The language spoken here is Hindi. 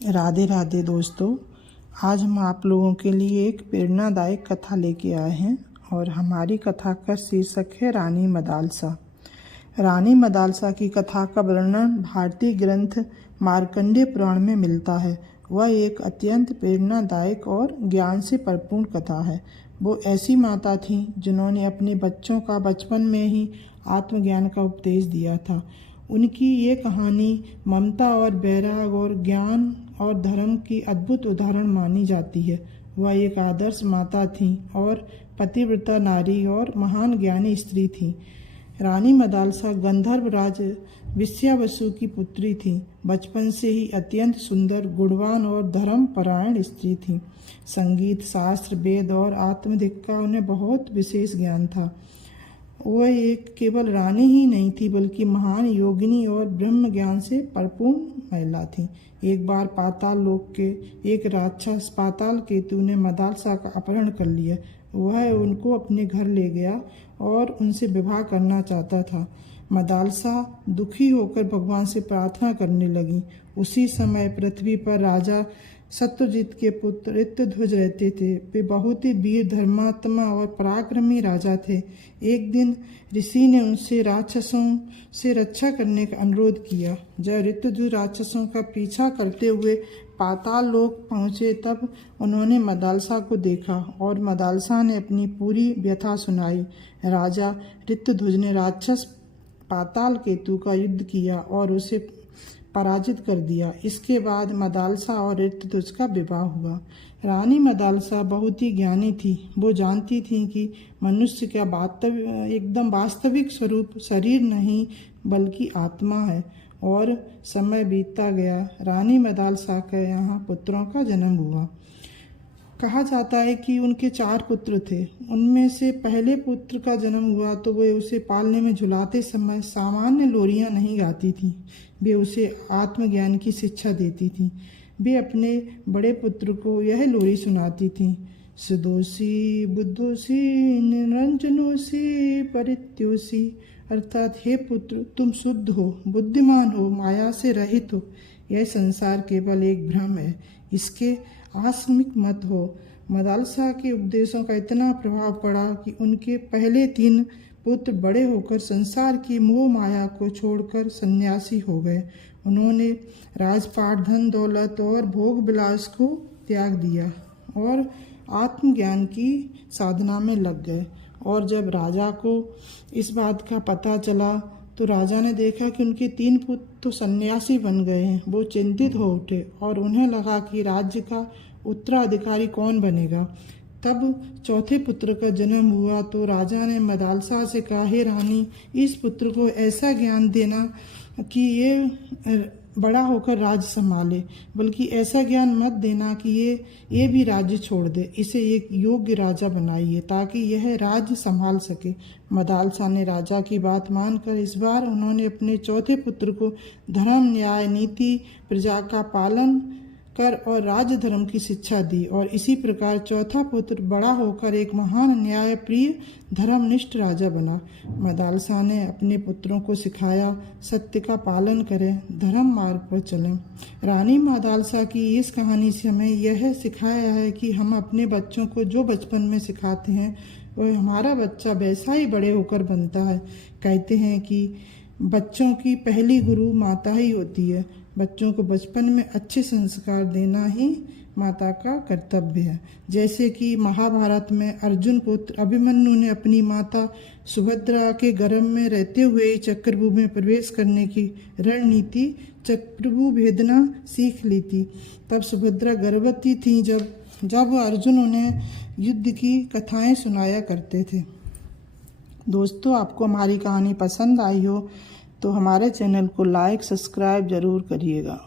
राधे राधे दोस्तों, आज हम आप लोगों के लिए एक प्रेरणादायक कथा लेके आए हैं और हमारी कथा का शीर्षक है रानी मदालसा। रानी मदालसा की कथा का वर्णन भारतीय ग्रंथ मार्कंडेय पुराण में मिलता है। वह एक अत्यंत प्रेरणादायक और ज्ञान से भरपूर कथा है। वो ऐसी माता थी जिन्होंने अपने बच्चों का बचपन में ही आत्मज्ञान का उपदेश दिया था। उनकी ये कहानी ममता और वैराग और ज्ञान और धर्म की अद्भुत उदाहरण मानी जाती है। वह एक आदर्श माता थी और पतिव्रता नारी और महान ज्ञानी स्त्री थी। रानी मदालसा गंधर्व राज विश्वावसु की पुत्री थी। बचपन से ही अत्यंत सुंदर, गुणवान और धर्मपरायण स्त्री थी। संगीत, शास्त्र, वेद और आत्मदिक का उन्हें बहुत विशेष ज्ञान था। वह एक केवल रानी ही नहीं थी बल्कि महान योगिनी और ब्रह्म ज्ञान से परिपूर्ण महिला थी। एक बार पाताल लोक के एक राक्षस पाताल केतु ने मदालसा का अपहरण कर लिया। वह उनको अपने घर ले गया और उनसे विवाह करना चाहता था। मदालसा दुखी होकर भगवान से प्रार्थना करने लगी। उसी समय पृथ्वी पर राजा सत्यजित के पुत्र ऋतध्वज रहते थे। वे बहुत ही वीर, धर्मात्मा और पराक्रमी राजा थे। एक दिन ऋषि ने उनसे राक्षसों से रक्षा करने का अनुरोध किया। जब ऋतध्वज राक्षसों का पीछा करते हुए पाताल लोक पहुँचे तब उन्होंने मदालसा को देखा और मदालसा ने अपनी पूरी व्यथा सुनाई। राजा ऋतध्वज ने राक्षस पाताल केतु का युद्ध किया और उसे पराजित कर दिया। इसके बाद मदालसा और ऋतध्वज का विवाह हुआ। रानी मदालसा बहुत ही ज्ञानी थी। वो जानती थी कि मनुष्य का एकदम वास्तविक स्वरूप शरीर नहीं बल्कि आत्मा है। और समय बीतता गया। रानी मदालसा के यहाँ पुत्रों का जन्म हुआ। कहा जाता है कि उनके 4 पुत्र थे। उनमें से पहले पुत्र का जन्म हुआ तो वे उसे पालने में झुलाते समय सामान्य लोरियां नहीं गाती थी। वे उसे आत्मज्ञान की शिक्षा देती थी। वे अपने बड़े पुत्र को यह लोरी सुनाती थी। सुदोषी बुद्धोषी निरंजनोषी परित्योषी, अर्थात हे पुत्र, तुम शुद्ध हो, बुद्धिमान हो, माया से रहित हो। यह संसार केवल एक भ्रम है, इसके आसमिक मत हो। मदालसा के उपदेशों का इतना प्रभाव पड़ा कि उनके पहले 3 पुत्र बड़े होकर संसार की मोह माया को छोड़कर सन्यासी हो गए। उन्होंने राजपाट, धन दौलत और भोग विलास को त्याग दिया और आत्मज्ञान की साधना में लग गए। और जब राजा को इस बात का पता चला तो राजा ने देखा कि उनके 3 पुत्र तो सन्यासी बन गए हैं। वो चिंतित हो उठे और उन्हें लगा कि राज्य का उत्तराधिकारी कौन बनेगा। तब चौथे पुत्र का जन्म हुआ तो राजा ने मदालसा से कहा, हे रानी, इस पुत्र को ऐसा ज्ञान देना कि ये बड़ा होकर राज्य संभाले, बल्कि ऐसा ज्ञान मत देना कि ये भी राज्य छोड़ दे। इसे एक योग्य राजा बनाइए ताकि यह राज्य संभाल सके। मदालसा ने राजा की बात मानकर इस बार उन्होंने अपने चौथे पुत्र को धर्म, न्याय, नीति, प्रजा का पालन कर और राज्य धर्म की शिक्षा दी। और इसी प्रकार चौथा पुत्र बड़ा होकर एक महान, न्याय प्रिय, धर्मनिष्ठ राजा बना। मदालसा ने अपने पुत्रों को सिखाया, सत्य का पालन करें, धर्म मार्ग पर चलें। रानी मदालसा की इस कहानी से हमें यह सिखाया है कि हम अपने बच्चों को जो बचपन में सिखाते हैं वह हमारा बच्चा वैसा ही बड़े होकर बनता है। कहते हैं कि बच्चों की पहली गुरु माता ही होती है। बच्चों को बचपन में अच्छे संस्कार देना ही माता का कर्तव्य है। जैसे कि महाभारत में अर्जुन पुत्र अभिमन्यु ने अपनी माता सुभद्रा के गर्भ में रहते हुए ही चक्रव्यूह में प्रवेश करने की रणनीति चक्रव्यूह भेदना सीख ली थी। तब सुभद्रा गर्भवती थी जब अर्जुन उन्हें युद्ध की कथाएं सुनाया करते थे। दोस्तों, आपको हमारी कहानी पसंद आई हो तो हमारे चैनल को लाइक, सब्सक्राइब जरूर करिएगा।